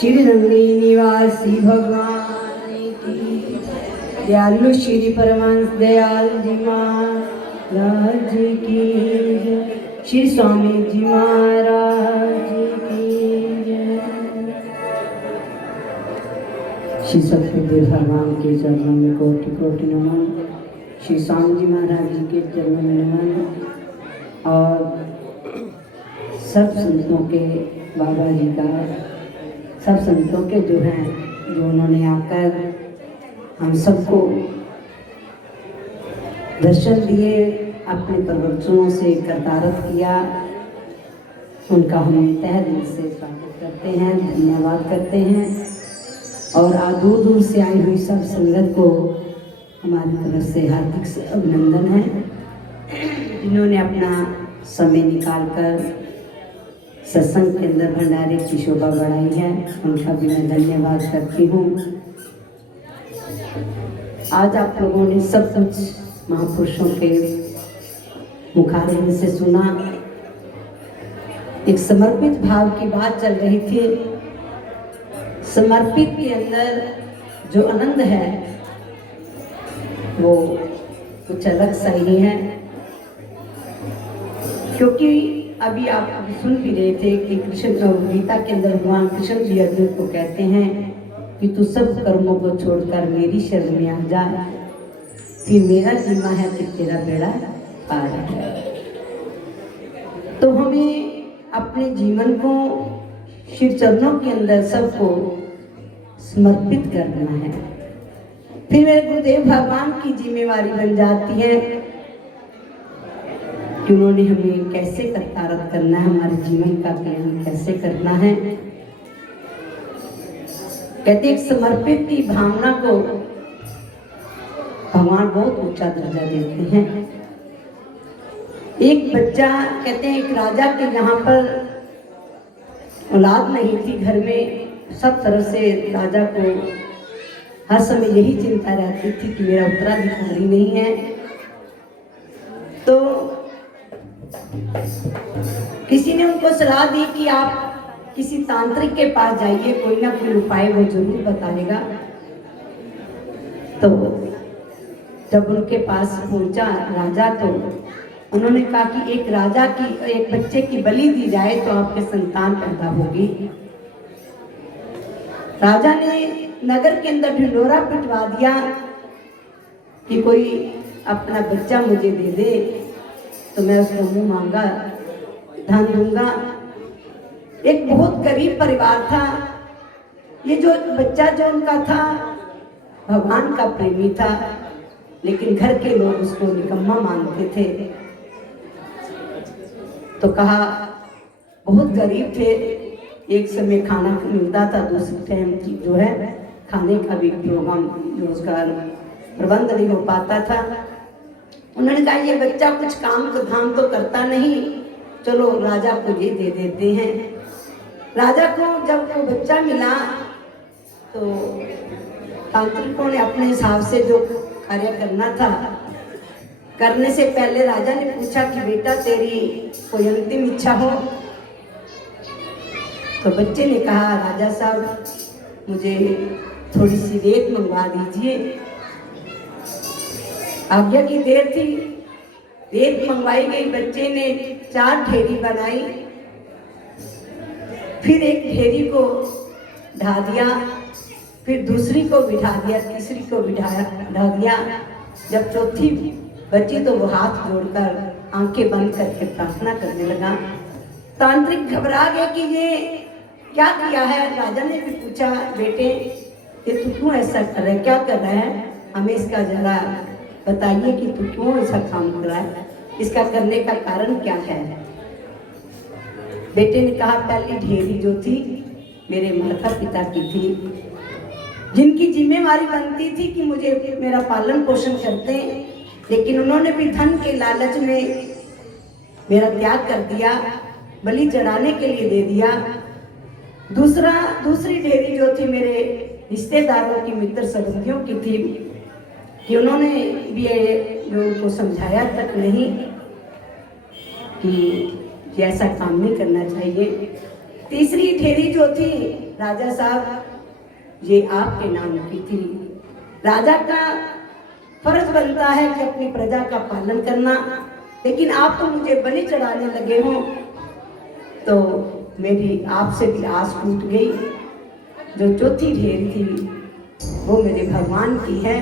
श्री रमणी निवासी भगवान की दयालु श्री परमांश दयाल जी महाराज की जय। श्री स्वामी जी महाराज की जय। श्री सतगुरु भगवान के चरणों में कोटि कोटि नमन। श्री स्वामी जी महाराज जी के चरणों में नमन। और सब संतों के, बाबा जी का, सब संतों के जो हैं, जो उन्होंने आकर हम सबको दर्शन दिए, अपने प्रवचनों से करतारत किया, उनका हम तहे दिल से स्वागत करते हैं, धन्यवाद करते हैं। और दूर दूर से आई हुई सब संगत को हमारी तरफ से हार्दिक से अभिनंदन है, जिन्होंने अपना समय निकालकर सत्संग के अंदर भंडारे की शोभा बढ़ाई है, उनका भी मैं धन्यवाद करती हूँ। आज आप लोगों ने सब कुछ महापुरुषों के मुखारबिंद से सुना। एक समर्पित भाव की बात चल रही थी। समर्पित के अंदर जो आनंद है वो कुछ अलग सा ही है, क्योंकि अभी आप सुन भी रहे थे कि कृष्ण गीता के अंदर भगवान कृष्ण जी अर्जुन को कहते हैं कि तू सब कर्मों को छोड़कर मेरी शरण में आ जा, फिर मेरा जिम्मा है कि तेरा बेड़ा पार है। तो हमें अपने जीवन को शिव चरणों के अंदर सबको समर्पित करना है। फिर मेरे गुरुदेव भगवान की जिम्मेवारी बन जाती है कि उन्होंने हमें कैसे करतारत करना है, हमारे जीवन का कल्याण कैसे करना है। कहते एक समर्पित की भावना को भगवान बहुत ऊंचा दर्जा देते हैं। एक बच्चा, कहते हैं एक राजा के यहाँ पर औलाद नहीं थी, घर में सब तरह से राजा को हर समय यही चिंता रहती थी कि मेरा उत्तराधिकारी नहीं है। तो किसी ने उनको सलाह दी कि आप किसी तांत्रिक के पास जाइए, कोई ना कोई उपाय वो जरूर बताएगा। तो जब उनके पास पहुंचा राजा, तो उन्होंने कहा कि एक राजा की, एक बच्चे की बलि दी जाए तो आपके संतान पैदा होगी। राजा ने नगर के अंदर ढिंढोरा पिटवा दिया कि कोई अपना बच्चा मुझे दे दे तो मैं उसको मुंह मांगा धन दूंगा। एक बहुत गरीब परिवार था। ये जो बच्चा जो उनका था भगवान का प्रेमी था, लेकिन घर के लोग उसको निकम्मा मानते थे। तो कहा, बहुत गरीब थे, एक समय खाना मिलता था, दूसरे टाइम की जो है खाने का भी प्रोग्राम जो उसका प्रबंध नहीं हो पाता था। उन्होंने कहा ये बच्चा कुछ काम धाम तो करता नहीं, चलो राजा को ये दे देते हैं। राजा को जब वो बच्चा मिला तो तांत्रिकों ने अपने हिसाब से जो कार्य करना था, करने से पहले राजा ने पूछा कि बेटा तेरी कोई अंतिम इच्छा हो। तो बच्चे ने कहा, राजा साहब मुझे थोड़ी सी रेत मंगवा दीजिए। आज्ञा की देर थी, रेत मंगवाई गई। बच्चे ने 4 ढेरी बनाई, फिर एक ढेरी को ढा दिया, फिर दूसरी को बिठा दिया, तीसरी को ढा दिया। जब चौथी बची तो वो हाथ जोड़कर आंखें बंद करके प्रार्थना करने लगा। तांत्रिक घबरा गए कि ये क्या किया है। राजा ने भी पूछा, बेटे ये तू क्यों ऐसा कर रहा है, क्या कर रहा है, हमें इसका जरा बताइए कि तू क्यों ऐसा काम कर रहा है, इसका करने का कारण क्या है। बेटे ने कहा, पहली ढेरी जो थी मेरे माता पिता की थी, जिनकी जिम्मेवारी बनती थी कि मुझे मेरा पालन पोषण करते, लेकिन उन्होंने भी धन के लालच में मेरा त्याग कर दिया, बलि चढ़ाने के लिए दे दिया। दूसरी ढेरी जो थी मेरे रिश्तेदारों की, मित्र संबंधियों की थी कि उन्होंने भी जो उनको समझाया तक नहीं कि ऐसा काम नहीं करना चाहिए। तीसरी ठेरी जो थी राजा साहब, ये आपके नाम की थी। राजा का फर्ज बनता है कि अपनी प्रजा का पालन करना, लेकिन आप तो मुझे बलि चढ़ाने लगे हो। तो मेरी आपसे भी आस टूट गई। जो चौथी ढेर थी वो मेरे भगवान की है।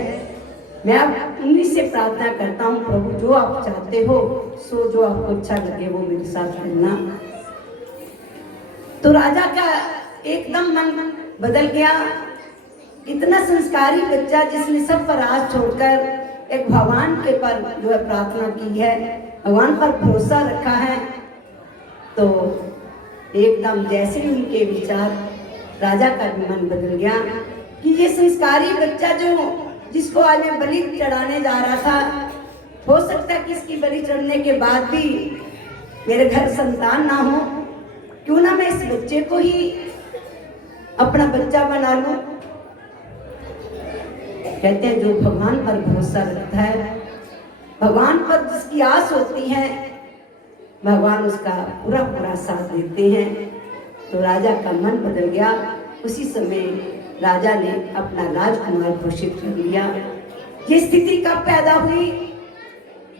मैं अब उन्हीं से प्रार्थना करता हूँ, प्रभु जो आप चाहते हो सो जो आपको अच्छा लगे वो मेरे साथ करना। तो राजा का एकदम मन बदल गया। इतना संस्कारी बच्चा जिसने सब पर आस छोड़कर एक भगवान के पर जो है प्रार्थना की है, भगवान पर भरोसा रखा है, तो एकदम जैसे उनके विचार, राजा का भी मन बदल गया कि ये संस्कारी बच्चा जो जिसको आज मैं बलि चढ़ाने जा रहा था, हो सकता है कि इसकी बलि चढ़ने के बाद भी मेरे घर संतान ना हो, क्यों ना मैं इस बच्चे को ही अपना बच्चा बना लूं। कहते हैं जो भगवान पर भरोसा रखता है, भगवान पर जिसकी आस होती है, भगवान उसका पूरा पूरा साथ देते हैं। तो राजा का मन बदल गया। उसी समय राजा ने अपना राजकुमार घोषित कर लिया। ये स्थिति कब पैदा हुई?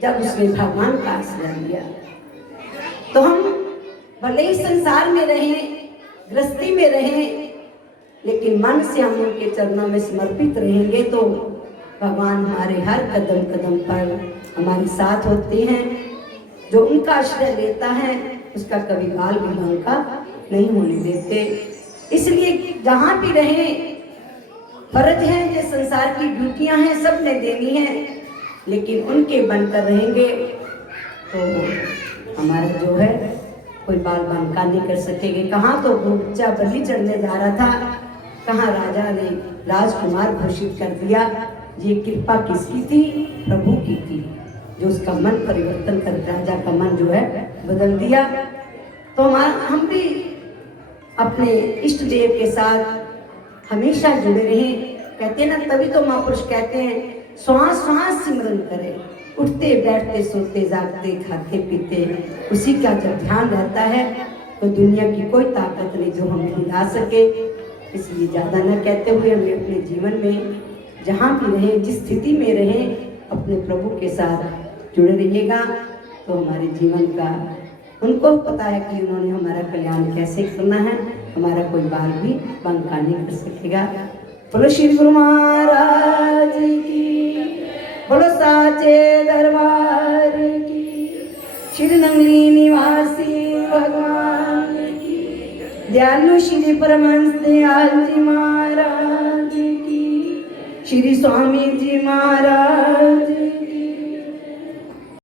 जब उसने भगवान का आश्रय लिया। तो हम भले ही संसार में रहें, गृहस्थी में रहें, लेकिन मन से हम उनके चरणों में समर्पित रहेंगे तो भगवान हमारे हर कदम कदम पर हमारे साथ होते हैं। जो उनका आश्रय लेता है उसका कभी बाल भी बांका नहीं होने देते। इसलिए जहाँ भी रहें, फर्ज है, ये संसार की ड्यूटियाँ हैं, सब ने देनी है, लेकिन उनके बनकर रहेंगे तो हमारा जो है कोई बाल बांका नहीं कर सकेंगे। कहाँ तो वो बच्चा बलि चढ़ने जा रहा था, कहाँ राजा ने राजकुमार घोषित कर दिया। ये कृपा किसकी थी? प्रभु की थी, जो उसका मन परिवर्तन कर राजा का मन जो है बदल दिया। तो हम भी अपने इष्ट देव के साथ हमेशा जुड़े रहें। कहते हैं ना, तभी तो महापुरुष कहते हैं श्वास श्वास सिमरन करें, उठते बैठते सोते जागते खाते पीते, उसी का जब ध्यान रहता है तो दुनिया की कोई ताकत नहीं जो हमें हिला सके। इसलिए ज़्यादा न कहते हुए हमें अपने जीवन में जहाँ भी रहें, जिस स्थिति में रहें, अपने प्रभु के साथ जुड़े रहिएगा तो हमारे जीवन का उनको पता है कि उन्होंने हमारा कल्याण कैसे करना है, हमारा कोई बाल भी बांका नहीं कर सकेगा। बोलो श्री गुरु महाराज की, बोलो साचे दरबार की, श्री नंगली निवासी भगवान की, दयालु श्री परमहंस दयाल जी महाराज की, श्री स्वामी जी महाराज